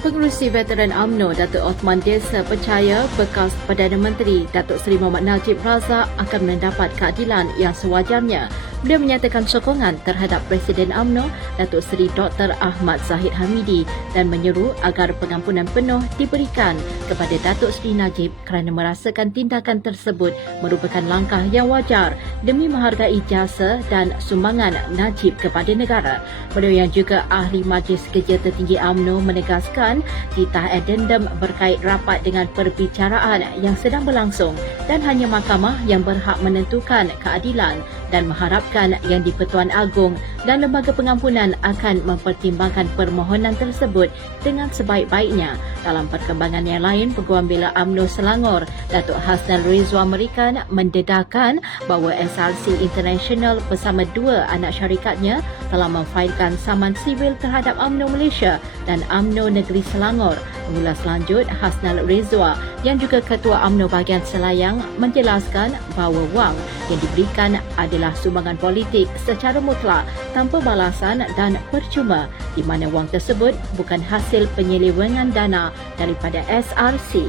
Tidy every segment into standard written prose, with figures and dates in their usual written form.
Pengerusi Veteran UMNO Datuk Othman Desa percaya bekas Perdana Menteri Datuk Seri Mohamed Najib Razak akan mendapat keadilan yang sewajarnya. Beliau menyatakan sokongan terhadap Presiden UMNO Datuk Seri Dr. Ahmad Zahid Hamidi dan menyeru agar pengampunan penuh diberikan kepada Datuk Seri Najib kerana merasakan tindakan tersebut merupakan langkah yang wajar demi menghargai jasa dan sumbangan Najib kepada negara. Beliau yang juga Ahli Majlis Kerja Tertinggi UMNO menegaskan titah addendum berkait rapat dengan perbicaraan yang sedang berlangsung dan hanya mahkamah yang berhak menentukan keadilan dan mengharapkan Yang di-Pertuan Agong dan Lembaga Pengampunan akan mempertimbangkan permohonan tersebut dengan sebaik-baiknya. Dalam perkembangan yang lain, Peguam Bela UMNO Selangor, Datuk Hasnal Rizwa Merikan mendedahkan bahawa SRC International bersama dua anak syarikatnya telah memfailkan saman sivil terhadap UMNO Malaysia dan UMNO Negeri Selangor. Pengulas lanjut, Hasnal Rizwa yang juga Ketua UMNO Bahagian Selayang menjelaskan bahawa wang yang diberikan adalah sumbangan politik secara mutlak tanpa balasan dan percuma, di mana wang tersebut bukan hasil penyelewengan dana daripada SRC.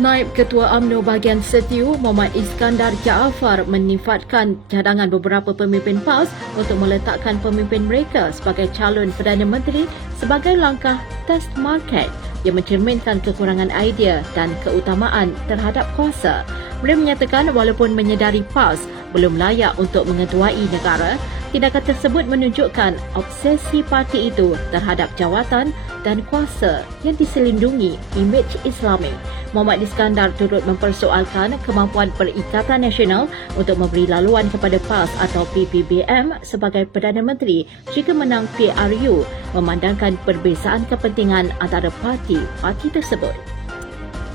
Naib Ketua UMNO Bahagian Setiu Muhammad Iskandar Jaafar menifatkan cadangan beberapa pemimpin PAS untuk meletakkan pemimpin mereka sebagai calon Perdana Menteri sebagai langkah test market yang mencerminkan kekurangan idea dan keutamaan terhadap kuasa. Beliau menyatakan walaupun menyedari PAS belum layak untuk mengetuai negara, tindakan tersebut menunjukkan obsesi parti itu terhadap jawatan dan kuasa yang diselindungi imej Islami. Muhammad Iskandar turut mempersoalkan kemampuan Perikatan Nasional untuk memberi laluan kepada PAS atau PPBM sebagai Perdana Menteri jika menang PRU, memandangkan perbezaan kepentingan antara parti-parti tersebut.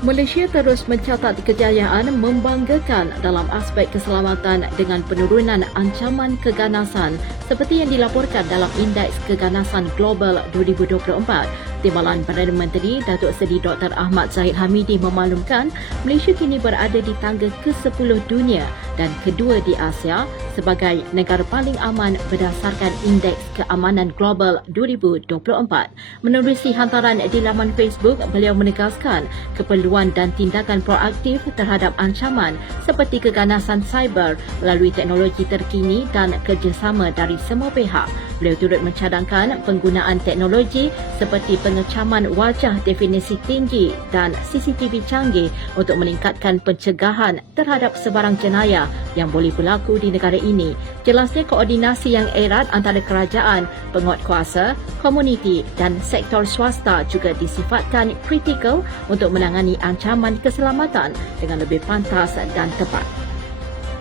Malaysia terus mencatat kejayaan membanggakan dalam aspek keselamatan dengan penurunan ancaman keganasan seperti yang dilaporkan dalam Indeks Keganasan Global 2024. Timbalan Perdana Menteri Datuk Seri Dr. Ahmad Zahid Hamidi memaklumkan Malaysia kini berada di tangga ke-10 dunia dan kedua di Asia sebagai negara paling aman berdasarkan Indeks Keamanan Global 2024. Menerusi hantaran di laman Facebook, beliau menegaskan keperluan dan tindakan proaktif terhadap ancaman seperti keganasan cyber melalui teknologi terkini dan kerjasama dari semua pihak. Beliau turut mencadangkan penggunaan teknologi seperti pengecaman wajah definisi tinggi dan CCTV canggih untuk meningkatkan pencegahan terhadap sebarang jenayah yang boleh berlaku di negara ini. Jelasnya koordinasi yang erat antara kerajaan, penguatkuasa, komuniti dan sektor swasta juga disifatkan kritikal untuk menangani ancaman keselamatan dengan lebih pantas dan tepat.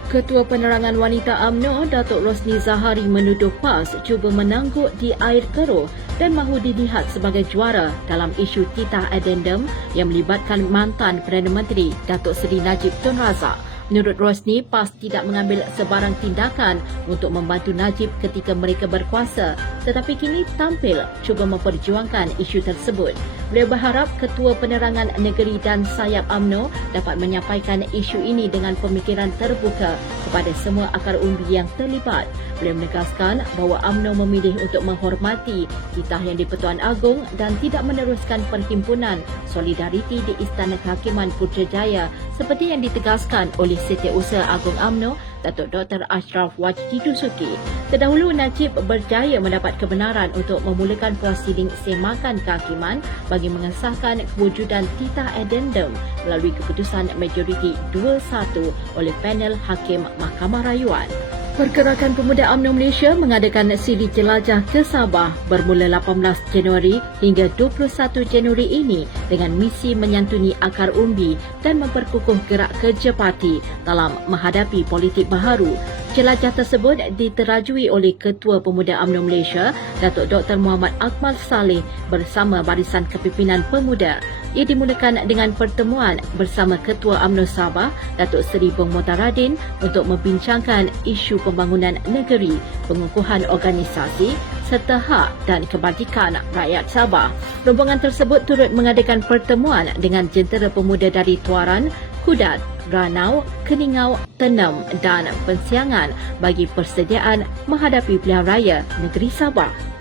Ketua Penerangan Wanita UMNO Datuk Rosni Zahari menuduh PAS cuba menangguk di air keruh dan mahu dilihat sebagai juara dalam isu titah addendum yang melibatkan mantan Perdana Menteri Datuk Seri Najib Tun Razak. Menurut Rosni, PAS tidak mengambil sebarang tindakan untuk membantu Najib ketika mereka berkuasa, tetapi kini tampil cuba memperjuangkan isu tersebut. Beliau berharap Ketua Penerangan Negeri dan sayap UMNO dapat menyampaikan isu ini dengan pemikiran terbuka kepada semua akar umbi yang terlibat. Beliau menegaskan bahawa UMNO memilih untuk menghormati titah Yang di-Pertuan Agong dan tidak meneruskan perhimpunan solidariti di Istana Kehakiman Putrajaya seperti yang ditegaskan oleh Setiausaha Agong UMNO Datuk Dr. Ashraf Wajdi Dusuki. Terdahulu, Najib berjaya mendapat kebenaran untuk memulakan prosiding semakan kehakiman bagi mengesahkan kewujudan titah addendum melalui keputusan majoriti 2-1 oleh panel Hakim Mahkamah Rayuan. Pergerakan Pemuda UMNO Malaysia mengadakan siri jelajah ke Sabah bermula 18 Januari hingga 21 Januari ini dengan misi menyantuni akar umbi dan memperkukuh gerak kerja parti dalam menghadapi politik baharu. Jelajah tersebut diterajui oleh Ketua Pemuda UMNO Malaysia, Datuk Dr. Muhammad Akmal Saleh bersama Barisan Kepimpinan Pemuda. Ia dimulakan dengan pertemuan bersama Ketua UMNO Sabah, Datuk Seri Bong Motaradin untuk membincangkan isu pembangunan negeri, pengukuhan organisasi serta hak dan kebajikan rakyat Sabah. Rombongan tersebut turut mengadakan pertemuan dengan jentera pemuda dari Tuaran, Kudat, Ranau, Keningau, Tenem dan Pensiangan bagi persediaan menghadapi pilihan raya negeri Sabah.